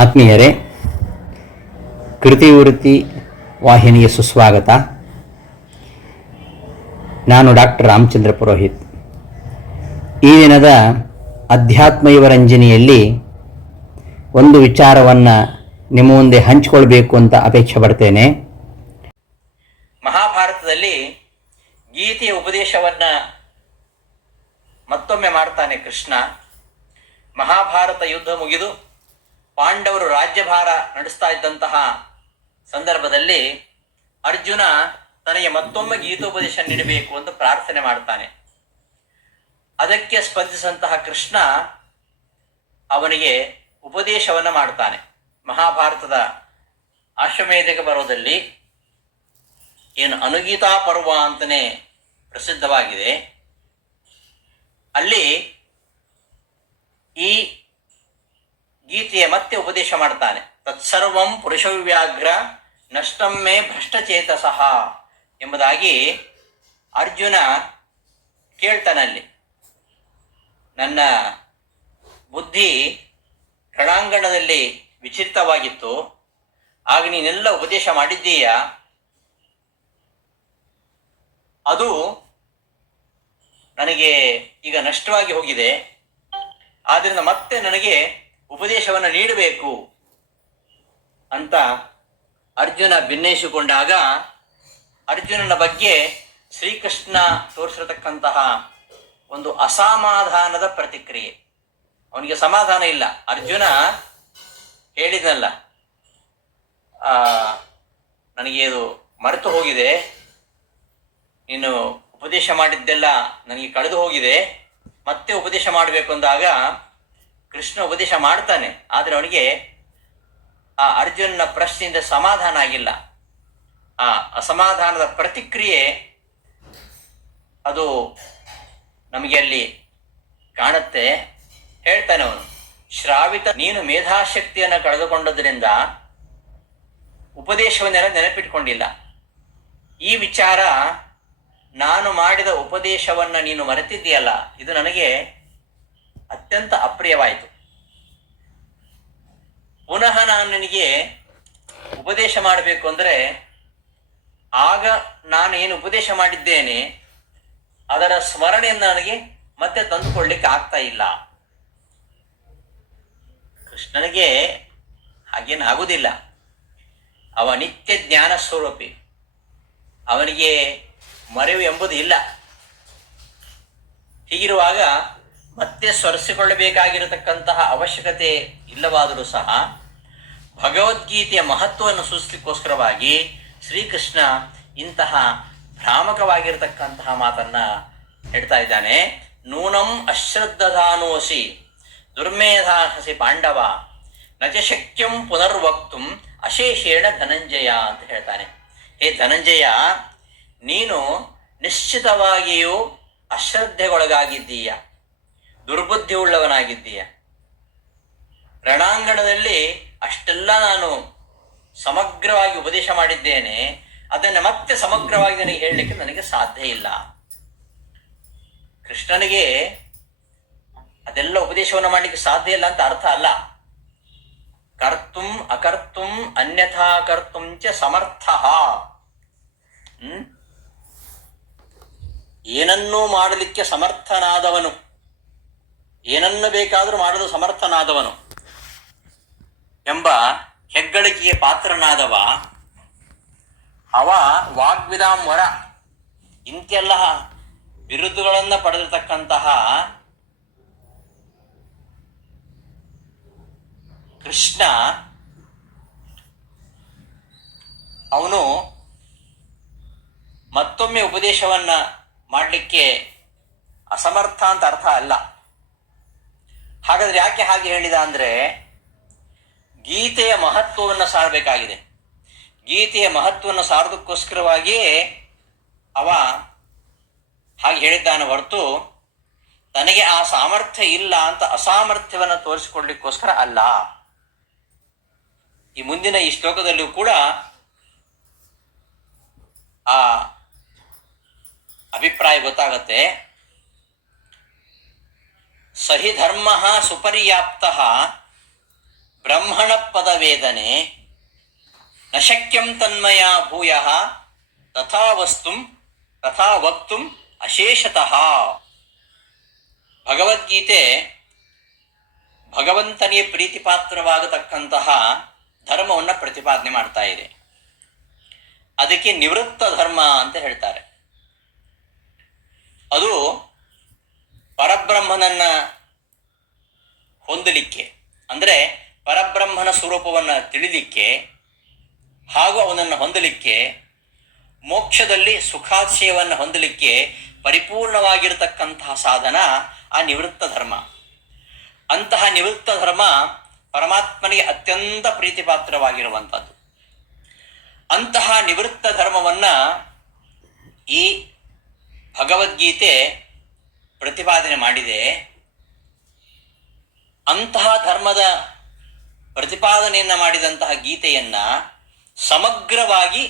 ಆತ್ಮೀಯರೇ, ಕೃತಿವೃತ್ತಿ ವಾಹಿನಿಗೆ ಸುಸ್ವಾಗತ. ನಾನು ಡಾಕ್ಟರ್ ರಾಮಚಂದ್ರ ಪುರೋಹಿತ್. ಈ ದಿನದ ಅಧ್ಯಾತ್ಮ ಯುವರಂಜನಿಯಲ್ಲಿ ಒಂದು ವಿಚಾರವನ್ನು ನಿಮ್ಮ ಮುಂದೆ ಹಂಚಿಕೊಳ್ಬೇಕು ಅಂತ ಅಪೇಕ್ಷೆ ಪಡ್ತೇನೆ. ಮಹಾಭಾರತದಲ್ಲಿ ಗೀತೆಯ ಉಪದೇಶವನ್ನ ಮತ್ತೊಮ್ಮೆ ಮಾಡ್ತಾನೆ ಕೃಷ್ಣ. ಮಹಾಭಾರತ ಯುದ್ಧ ಮುಗಿದು ಪಾಂಡವರು ರಾಜ್ಯಭಾರ ನಡೆಸ್ತಾ ಇದ್ದಂತಹ ಸಂದರ್ಭದಲ್ಲಿ ಅರ್ಜುನ ತನಗೆ ಮತ್ತೊಮ್ಮೆ ಗೀತೋಪದೇಶ ನೀಡಬೇಕು ಅಂತ ಪ್ರಾರ್ಥನೆ ಮಾಡ್ತಾನೆ. ಅದಕ್ಕೆ ಸ್ಪಂದಿಸಿದಂತಹ ಕೃಷ್ಣ ಅವನಿಗೆ ಉಪದೇಶವನ್ನ ಮಾಡ್ತಾನೆ. ಮಹಾಭಾರತದ ಅಶ್ವಮೇಧಿಕ ಪರ್ವದಲ್ಲಿ ಏನು ಅನುಗೀತಾ ಪರ್ವ ಅಂತಲೇ ಪ್ರಸಿದ್ಧವಾಗಿದೆ. ಅಲ್ಲಿ ಈ ಗೀತೆಯ ಮತ್ತೆ ಉಪದೇಶ ಮಾಡ್ತಾನೆ. ತತ್ಸರ್ವಂ ಪುರುಷವ್ಯಾಘ್ರ ನಷ್ಟಮ್ಮೆ ಭ್ರಷ್ಟಚೇತಸಃ ಎಂಬುದಾಗಿ ಅರ್ಜುನ ಕೇಳ್ತಾನಲ್ಲಿ. ನನ್ನ ಬುದ್ಧಿ ರಣಾಂಗಣದಲ್ಲಿ ವಿಚಿತ್ರವಾಗಿತ್ತು, ಆಗ ನೀನೆಲ್ಲ ಉಪದೇಶ ಮಾಡಿದ್ದೀಯ, ಅದು ನನಗೆ ಈಗ ನಷ್ಟವಾಗಿ ಹೋಗಿದೆ. ಆದ್ದರಿಂದ ಮತ್ತೆ ನನಗೆ ಉಪದೇಶವನ್ನು ನೀಡಬೇಕು ಅಂತ ಅರ್ಜುನ ಭಿನ್ನಯಿಸಿಕೊಂಡಾಗ ಅರ್ಜುನನ ಬಗ್ಗೆ ಶ್ರೀಕೃಷ್ಣ ತೋರಿಸಿರತಕ್ಕಂತಹ ಒಂದು ಅಸಮಾಧಾನದ ಪ್ರತಿಕ್ರಿಯೆ. ಅವನಿಗೆ ಸಮಾಧಾನ ಇಲ್ಲ. ಅರ್ಜುನ ಹೇಳಿದ್ನಲ್ಲ, ನನಗೆ ಇದು ಮರೆತು ಹೋಗಿದೆ, ನೀನು ಉಪದೇಶ ಮಾಡಿದ್ದೆಲ್ಲ ನನಗೆ ಕಳೆದು ಹೋಗಿದೆ, ಮತ್ತೆ ಉಪದೇಶ ಮಾಡಬೇಕು ಅಂದಾಗ ಕೃಷ್ಣ ಉಪದೇಶ ಮಾಡ್ತಾನೆ. ಆದರೆ ಅವನಿಗೆ ಆ ಅರ್ಜುನನ ಪ್ರಶ್ನೆಯಿಂದ ಸಮಾಧಾನ ಆಗಿಲ್ಲ. ಆ ಅಸಮಾಧಾನದ ಪ್ರತಿಕ್ರಿಯೆ ಅದು ನಮಗೆ ಅಲ್ಲಿ ಕಾಣುತ್ತೆ. ಹೇಳ್ತಾನೆ ಅವನು, ಶ್ರಾವಿತ, ನೀನು ಮೇಧಾಶಕ್ತಿಯನ್ನು ಕಳೆದುಕೊಂಡದ್ರಿಂದ ಉಪದೇಶವನ್ನೆಲ್ಲ ನೆನಪಿಟ್ಕೊಂಡಿಲ್ಲ. ಈ ವಿಚಾರ, ನಾನು ಮಾಡಿದ ಉಪದೇಶವನ್ನು ನೀನು ಮರೆತಿದ್ದೀಯಲ್ಲ, ಇದು ನನಗೆ ಅತ್ಯಂತ ಅಪ್ರಿಯವಾಯಿತು. ಪುನಃ ನಾನು ನಿನಗೆ ಉಪದೇಶ ಮಾಡಬೇಕು ಅಂದರೆ ಆಗ ನಾನು ಏನು ಉಪದೇಶ ಮಾಡಿದ್ದೇನೆ ಅದರ ಸ್ಮರಣೆಯನ್ನು ನನಗೆ ಮತ್ತೆ ತಂದುಕೊಳ್ಳಿಕ್ಕೆ ಆಗ್ತಾ ಇಲ್ಲ. ಕೃಷ್ಣನಿಗೆ ಹಾಗೇನು ಆಗುವುದಿಲ್ಲ. ಅವ ನಿತ್ಯ ಜ್ಞಾನ ಸ್ವರೂಪಿ, ಅವನಿಗೆ ಮರೆವು ಎಂಬುದು ಇಲ್ಲ. ಹೀಗಿರುವಾಗ ಮತ್ತೆ ಸ್ಮರಿಸಿಕೊಳ್ಳಬೇಕಾಗಿರತಕ್ಕಂತಹ ಅವಶ್ಯಕತೆ ಇಲ್ಲವಾದರೂ ಸಹ ಭಗವದ್ಗೀತೆಯ ಮಹತ್ವವನ್ನು ಸೂಚಿಸಲಿಕ್ಕೋಸ್ಕರವಾಗಿ ಶ್ರೀಕೃಷ್ಣ ಇಂತಹ ಭ್ರಾಮಕವಾಗಿರತಕ್ಕಂತಹ ಮಾತನ್ನ ಹೇಳ್ತಾ ಇದ್ದಾನೆ. ನೂನಂ ಅಶ್ರದ್ಧಾನೋಸಿ ದುರ್ಮೇಧಾಸಿ ಪಾಂಡವ ನಚ ಶಕ್ಯಂ ಪುನರ್ವಕ್ತುಂ ಅಶೇಷೇಣ ಧನಂಜಯ ಅಂತ ಹೇಳ್ತಾನೆ. ಹೇ ಧನಂಜಯ, ನೀನು ನಿಶ್ಚಿತವಾಗಿಯೂ ಅಶ್ರದ್ಧೆಗೊಳಗಾಗಿದ್ದೀಯ, ದುರ್ಬುದ್ಧಿ ಉಳ್ಳವನಾಗಿದ್ದೀಯ. ರಣಾಂಗಣದಲ್ಲಿ ಅಷ್ಟೆಲ್ಲ ನಾನು ಸಮಗ್ರವಾಗಿ ಉಪದೇಶ ಮಾಡಿದ್ದೇನೆ, ಅದನ್ನು ಮತ್ತೆ ಸಮಗ್ರವಾಗಿ ನನಗೆ ಹೇಳಲಿಕ್ಕೆ ನನಗೆ ಸಾಧ್ಯ ಇಲ್ಲ. ಕೃಷ್ಣನಿಗೆ ಅದೆಲ್ಲ ಉಪದೇಶವನ್ನು ಮಾಡಲಿಕ್ಕೆ ಸಾಧ್ಯ ಇಲ್ಲ ಅಂತ ಅರ್ಥ ಅಲ್ಲ. ಕರ್ತುಂ ಅಕರ್ತುಂ ಅನ್ಯಥಾ ಕರ್ತುಂ ಚ ಸಮರ್ಥ. ಏನನ್ನೂ ಮಾಡಲಿಕ್ಕೆ ಸಮರ್ಥನಾದವನು, ಏನನ್ನು ಬೇಕಾದರೂ ಮಾಡಲು ಸಮರ್ಥನಾದವನು ಎಂಬ ಹೆಗ್ಗಳಿಕೆಗೆ ಪಾತ್ರನಾದವ ಅವ ವಾಗ್ವಿದಾಂವರ. ಇಂತೆಲ್ಲ ಬಿರುದುಗಳನ್ನು ಪಡೆದಿರತಕ್ಕಂತಹ ಕೃಷ್ಣ ಅವನು ಮತ್ತೊಮ್ಮೆ ಉಪದೇಶವನ್ನ ಮಾಡಲಿಕ್ಕೆ ಅಸಮರ್ಥ ಅಂತ ಅರ್ಥ ಅಲ್ಲ. ಹಾಗಾದ್ರೆ ಯಾಕೆ ಹಾಗೆ ಹೇಳಿದ ಅಂದ್ರೆ, ಗೀತೆಯ ಮಹತ್ವವನ್ನು ಸಾರಬೇಕಾಗಿದೆ. ಗೀತೆಯ ಮಹತ್ವವನ್ನು ಸಾರದಕ್ಕೋಸ್ಕರವಾಗಿಯೇ ಅವ ಹಾಗೆ ಹೇಳಿದ್ದಾನೆ ಹೊರತು ತನಗೆ ಆ ಸಾಮರ್ಥ್ಯ ಇಲ್ಲ ಅಂತ ಅಸಾಮರ್ಥ್ಯವನ್ನು ತೋರಿಸಿಕೊಡ್ಲಿಕ್ಕೋಸ್ಕರ ಅಲ್ಲ. ಈ ಮುಂದಿನ ಈ ಶ್ಲೋಕದಲ್ಲಿಯೂ ಕೂಡ ಆ ಅಭಿಪ್ರಾಯ ಗೊತ್ತಾಗತ್ತೆ. ಸಹಿ ಧರ್ಮ ಸುಪರ್ಯಾಪ್ತ ಬ್ರಹ್ಮಣ ವೇದನೆ ನ ಶಕ್ಯಂ ತನ್ಮಯ ಭೂಯ ತಥಾ ವಸ್ತುಂ ತಥಾ ವಕ್ತುಂ ಅಶೇಷತಃ. ಭಗವದ್ಗೀತೆ ಭಗವಂತನಿಗೆ ಪ್ರೀತಿಪಾತ್ರವಾಗತಕ್ಕಂತಹ ಧರ್ಮವನ್ನು ಪ್ರತಿಪಾದನೆ ಮಾಡ್ತಾ ಇದೆ. ಅದಕ್ಕೆ ನಿವೃತ್ತ ಧರ್ಮ ಅಂತ ಹೇಳ್ತಾರೆ. ಅದು ಪರಬ್ರಹ್ಮನನ್ನ ಹೊಂದಲಿಕ್ಕೆ, ಅಂದರೆ ಪರಬ್ರಹ್ಮನ ಸ್ವರೂಪವನ್ನು ತಿಳಿಲಿಕ್ಕೆ ಹಾಗೂ ಅವನನ್ನು ಹೊಂದಲಿಕ್ಕೆ, ಮೋಕ್ಷದಲ್ಲಿ ಸುಖಾಶಯವನ್ನು ಹೊಂದಲಿಕ್ಕೆ ಪರಿಪೂರ್ಣವಾಗಿರತಕ್ಕಂತಹ ಸಾಧನ ಆ ನಿವೃತ್ತ ಧರ್ಮ. ಅಂತಹ ನಿವೃತ್ತ ಧರ್ಮ ಪರಮಾತ್ಮನಿಗೆ ಅತ್ಯಂತ ಪ್ರೀತಿಪಾತ್ರವಾಗಿರುವಂಥದ್ದು. ಅಂತಹ ನಿವೃತ್ತ ಧರ್ಮವನ್ನು ಈ ಭಗವದ್ಗೀತೆ ಪ್ರತಿಪಾದನೆ ಮಾಡಿದೆ. ಅಂತಹ ಧರ್ಮದ ಪ್ರತಿಪಾದನೆಯನ್ನು ಮಾಡಿದಂತಹ ಗೀತೆಯನ್ನ ಸಮಗ್ರವಾಗಿ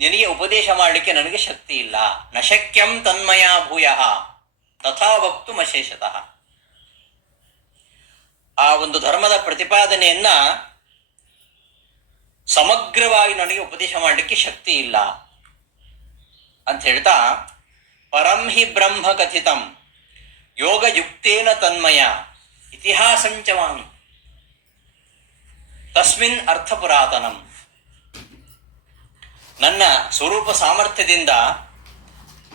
ನಿನಗೆ ಉಪದೇಶ ಮಾಡಲಿಕ್ಕೆ ನನಗೆ ಶಕ್ತಿ ಇಲ್ಲ. ನ ಶಕ್ಯಂ ತನ್ಮಯ ಭೂಯ ತಥಾ ವಕ್ತು ಅಶೇಷತಃ. ಆ ಒಂದು ಧರ್ಮದ ಪ್ರತಿಪಾದನೆಯನ್ನ ಸಮಗ್ರವಾಗಿ ನನಗೆ ಉಪದೇಶ ಮಾಡಲಿಕ್ಕೆ ಶಕ್ತಿ ಇಲ್ಲ ಅಂತ ಹೇಳ್ತಾ, ಪರಂ ಹಿ ಬ್ರಹ್ಮ ಕಥಿತಂ ಯೋಗಯುಕ್ತೇನ ತನ್ಮಯ ಇತಿಹಾಸಂಚವಾನ್ ತಸ್ಮಿನ್ ಅರ್ಥ ಪುರಾತನಂ. ನನ್ನ ಸ್ವರೂಪ ಸಾಮರ್ಥ್ಯದಿಂದ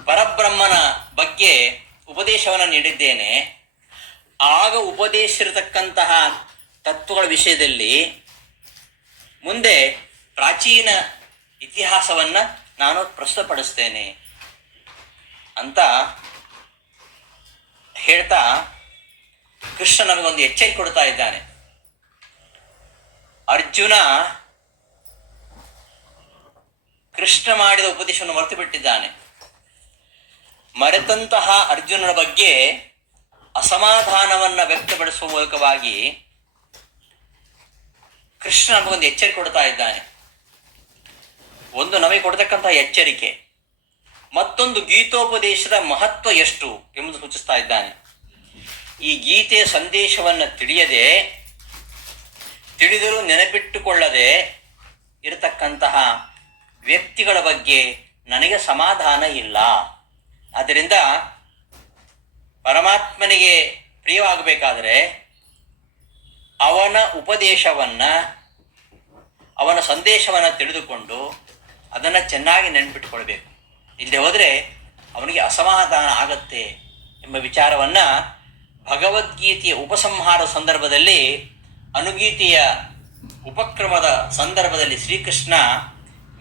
ಪರಬ್ರಹ್ಮನ ಬಗ್ಗೆ ಉಪದೇಶವನ್ನು ನೀಡಿದ್ದೇನೆ. ಆಗ ಉಪದೇಶಿರತಕ್ಕಂತಹ ತತ್ವಗಳ ವಿಷಯದಲ್ಲಿ ಮುಂದೆ ಪ್ರಾಚೀನ ಇತಿಹಾಸವನ್ನು ನಾನು ಪ್ರಸ್ತುತಪಡಿಸ್ತೇನೆ ಅಂತ ಹೇಳ್ತಾ ಕೃಷ್ಣ ನಮಗೊಂದು ಎಚ್ಚರಿಕೆ ಕೊಡ್ತಾ ಇದ್ದಾನೆ. ಅರ್ಜುನ ಕೃಷ್ಣ ಮಾಡಿದ ಉಪದೇಶವನ್ನು ಮರೆತು ಬಿಟ್ಟಿದ್ದಾನೆ. ಮರೆತಂತಹ ಅರ್ಜುನನ ಬಗ್ಗೆ ಅಸಮಾಧಾನವನ್ನು ವ್ಯಕ್ತಪಡಿಸುವ ಮೂಲಕವಾಗಿ ಕೃಷ್ಣ ನಮಗೊಂದು ಎಚ್ಚರಿಕೆ ಕೊಡ್ತಾ ಇದ್ದಾನೆ. ಒಂದು ನಮಗೆ ಕೊಡ್ತಕ್ಕಂತಹ ಎಚ್ಚರಿಕೆ, ಮತ್ತೊಂದು ಗೀತೋಪದೇಶದ ಮಹತ್ವ ಎಷ್ಟು ಎಂಬುದು ಸೂಚಿಸ್ತಾ ಇದ್ದಾನೆ. ಈ ಗೀತೆಯ ಸಂದೇಶವನ್ನು ತಿಳಿದರೂ ನೆನಪಿಟ್ಟುಕೊಳ್ಳದೆ ಇರತಕ್ಕಂತಹ ವ್ಯಕ್ತಿಗಳ ಬಗ್ಗೆ ನನಗೆ ಸಮಾಧಾನ ಇಲ್ಲ. ಆದ್ದರಿಂದ ಪರಮಾತ್ಮನಿಗೆ ಪ್ರಿಯವಾಗಬೇಕಾದರೆ ಅವನ ಉಪದೇಶವನ್ನು, ಅವನ ಸಂದೇಶವನ್ನು ತಿಳಿದುಕೊಂಡು ಅದನ್ನು ಚೆನ್ನಾಗಿ ನೆನಪಿಟ್ಟುಕೊಳ್ಬೇಕು. ಇಲ್ಲದೆ ಹೋದರೆ ಅವನಿಗೆ ಅಸಮಾಧಾನ ಆಗತ್ತೆ ಎಂಬ ವಿಚಾರವನ್ನು ಭಗವದ್ಗೀತೆಯ ಉಪಸಂಹಾರ ಸಂದರ್ಭದಲ್ಲಿ, ಅನುಗೀತೆಯ ಉಪಕ್ರಮದ ಸಂದರ್ಭದಲ್ಲಿ ಶ್ರೀಕೃಷ್ಣ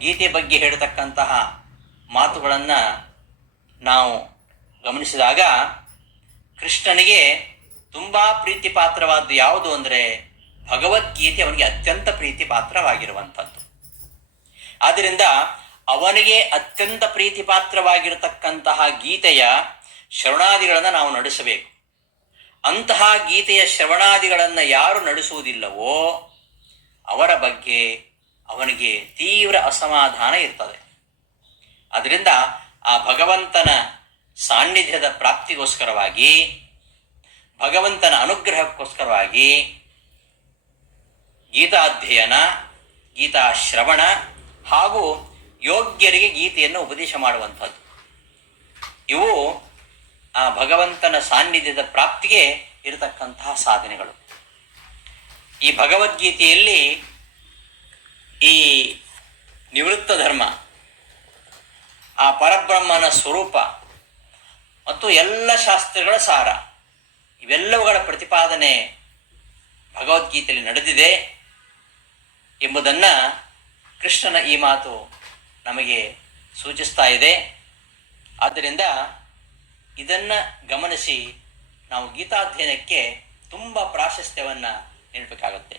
ಗೀತೆ ಬಗ್ಗೆ ಹೇಳತಕ್ಕಂತಹ ಮಾತುಗಳನ್ನು ನಾವು ಗಮನಿಸಿದಾಗ ಕೃಷ್ಣನಿಗೆ ತುಂಬ ಪ್ರೀತಿ ಪಾತ್ರವಾದ್ದು ಯಾವುದು ಅಂದರೆ ಭಗವದ್ಗೀತೆ ಅವನಿಗೆ ಅತ್ಯಂತ ಪ್ರೀತಿ ಪಾತ್ರವಾಗಿರುವಂಥದ್ದು. ಆದ್ದರಿಂದ ಅವನಿಗೆ ಅತ್ಯಂತ ಪ್ರೀತಿ ಪಾತ್ರವಾಗಿರತಕ್ಕಂತಹ ಗೀತೆಯ ಶ್ರವಣಾದಿಗಳನ್ನು ನಾವು ನಡೆಸಬೇಕು. ಅಂತಹ ಗೀತೆಯ ಶ್ರವಣಾದಿಗಳನ್ನು ಯಾರು ನಡೆಸುವುದಿಲ್ಲವೋ ಅವರ ಬಗ್ಗೆ ಅವನಿಗೆ ತೀವ್ರ ಅಸಮಾಧಾನ ಇರ್ತದೆ. ಆದ್ದರಿಂದ ಆ ಭಗವಂತನ ಸಾನ್ನಿಧ್ಯದ ಪ್ರಾಪ್ತಿಗೋಸ್ಕರವಾಗಿ, ಭಗವಂತನ ಅನುಗ್ರಹಕ್ಕೋಸ್ಕರವಾಗಿ ಗೀತಾಧ್ಯಯನ, ಗೀತಾ ಶ್ರವಣ ಹಾಗೂ ಯೋಗ್ಯರಿಗೆ ಗೀತೆಯನ್ನು ಉಪದೇಶ ಮಾಡುವಂಥದ್ದು, ಇವು ಆ ಭಗವಂತನ ಸಾನ್ನಿಧ್ಯದ ಪ್ರಾಪ್ತಿಗೆ ಇರತಕ್ಕಂತಹ ಸಾಧನೆಗಳು. ಈ ಭಗವದ್ಗೀತೆಯಲ್ಲಿ ಈ ನಿವೃತ್ತ ಧರ್ಮ, ಆ ಪರಬ್ರಹ್ಮನ ಸ್ವರೂಪ ಮತ್ತು ಎಲ್ಲ ಶಾಸ್ತ್ರಗಳ ಸಾರ, ಇವೆಲ್ಲವುಗಳ ಪ್ರತಿಪಾದನೆ ಭಗವದ್ಗೀತೆಯಲ್ಲಿ ನಡೆದಿದೆ ಎಂಬುದನ್ನು ಕೃಷ್ಣನ ಈ ಮಾತು ನಮಗೆ ಸೂಚಿಸ್ತಾ ಇದೆ. ಆದ್ದರಿಂದ ಇದನ್ನು ಗಮನಿಸಿ ನಾವು ಗೀತಾಧ್ಯಯನಕ್ಕೆ ತುಂಬ ಪ್ರಾಶಸ್ತ್ಯವನ್ನು ನೀಡಬೇಕಾಗುತ್ತೆ.